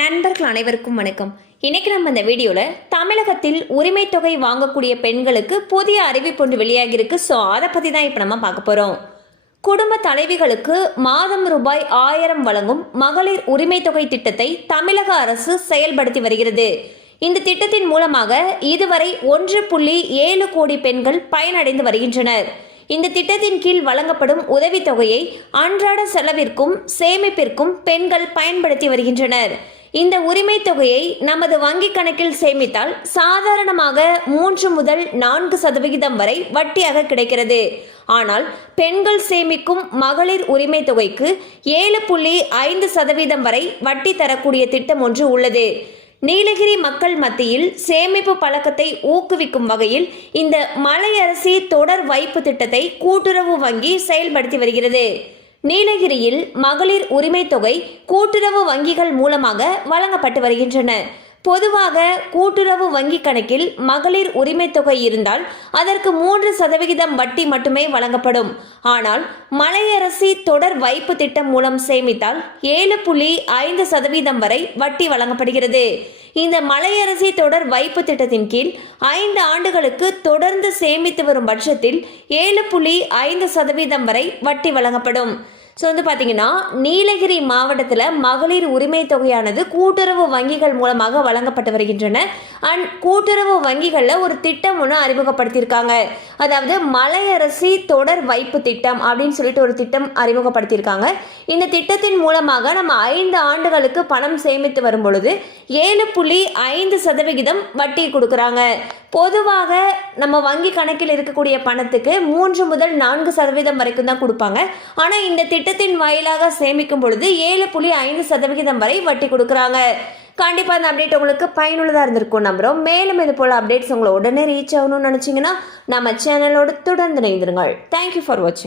நண்பர்கள் அனைவருக்கும் வணக்கம். இன்னைக்கு நம்ம இந்த வீடியோவில் தமிழகத்தில் உரிமை தொகை வாங்கக்கூடிய பெண்களுக்கு புதிய அறிவிப்பு ஒன்று வெளியாகியிருக்கு. ஸோ அதை பற்றி தான் இப்போ நம்ம பார்க்க போகிறோம் குடும்ப தலைவிகளுக்கு மாதம் ரூபாய் ஆயிரம் வழங்கும் மகளிர் உரிமை தொகை திட்டத்தை தமிழக அரசு செயல்படுத்தி வருகிறது. இந்த திட்டத்தின் மூலமாக இதுவரை ஒன்று புள்ளி ஏழு கோடி பெண்கள் பயனடைந்து வருகின்றனர். இந்த திட்டத்தின் கீழ் வழங்கப்படும் உதவித்தொகையை அன்றாட செலவிற்கும் சேமிப்பிற்கும் பெண்கள் பயன்படுத்தி வருகின்றனர். இந்த உரிமை தொகையை நமது வங்கி கணக்கில் சேமித்தால் சாதாரணமாக மூன்று முதல் நான்கு சதவிகிதம் வரை வட்டியாக கிடைக்கிறது. ஆனால் பெண்கள் சேமிக்கும் மகளிர் உரிமை தொகைக்கு ஏழு புள்ளி ஐந்து சதவீதம் வரை வட்டி தரக்கூடிய திட்டம் ஒன்று உள்ளது. நீலகிரி மக்கள் மத்தியில் சேமிப்பு பழக்கத்தை ஊக்குவிக்கும் வகையில் இந்த மலையரசி தொடர் வைப்பு திட்டத்தை கூட்டுறவு வங்கி செயல்படுத்தி வருகிறது. நீலகிரியில் மகளிர் உரிமை தொகை கூட்டுறவு வங்கிகள் மூலமாக வழங்கப்பட்டு வருகின்றன. பொதுவாக கூட்டுறவு வங்கி கணக்கில் மகளிர் உரிமை தொகை இருந்தால் அதற்கு மூன்று சதவிகிதம் வட்டி மட்டுமே வழங்கப்படும். ஆனால் மலையரசி தொடர் வைப்பு திட்டம் மூலம் சேமித்தால் ஏழு புள்ளி ஐந்து சதவீதம் வரை வட்டி வழங்கப்படுகிறது. இந்த மலையரசி தொடர் வைப்பு திட்டத்தின் கீழ் ஐந்து ஆண்டுகளுக்கு தொடர்ந்து சேமித்து வரும் பட்சத்தில் ஏழு புள்ளி ஐந்து சதவீதம் வரை வட்டி வழங்கப்படும். ஸோ வந்து பார்த்தீங்கன்னா நீலகிரி மாவட்டத்தில் மகளிர் உரிமை தொகையானது கூட்டுறவு வங்கிகள் மூலமாக வழங்கப்பட்டு வருகின்றன. அண்ட் கூட்டுறவு வங்கிகளில் ஒரு திட்டம் ஒன்று அறிமுகப்படுத்தியிருக்காங்க. அதாவது மலையரசி தொடர் வைப்பு திட்டம் அப்படின்னு சொல்லிட்டு ஒரு திட்டம் அறிமுகப்படுத்தியிருக்காங்க. இந்த திட்டத்தின் மூலமாக நம்ம ஐந்து ஆண்டுகளுக்கு பணம் சேமித்து வரும் பொழுது ஏழு புள்ளி ஐந்து சதவிகிதம் வட்டி கொடுக்குறாங்க. பொதுவாக நம்ம வங்கி கணக்கில் இருக்கக்கூடிய பணத்துக்கு மூன்று முதல் நான்கு சதவீதம் வரைக்கும் தான் கொடுப்பாங்க. ஆனால் இந்த திட்டத்தின் வாயிலாக சேமிக்கும் பொழுது ஏழு புள்ளி ஐந்து சதவிகிதம் வரை வட்டி கொடுக்குறாங்க. கண்டிப்பாக அந்த அப்டேட் உங்களுக்கு பயனுள்ளதாக இருந்திருக்கும் நம்புகிறோம் மேலும் இது போல் அப்டேட்ஸ் உங்களை உடனே ரீச் ஆகணும்னு நினச்சிங்கன்னா நம்ம சேனலோடு தொடர்ந்து இணைந்திருங்கள். தேங்க்யூ ஃபார் வாட்சிங்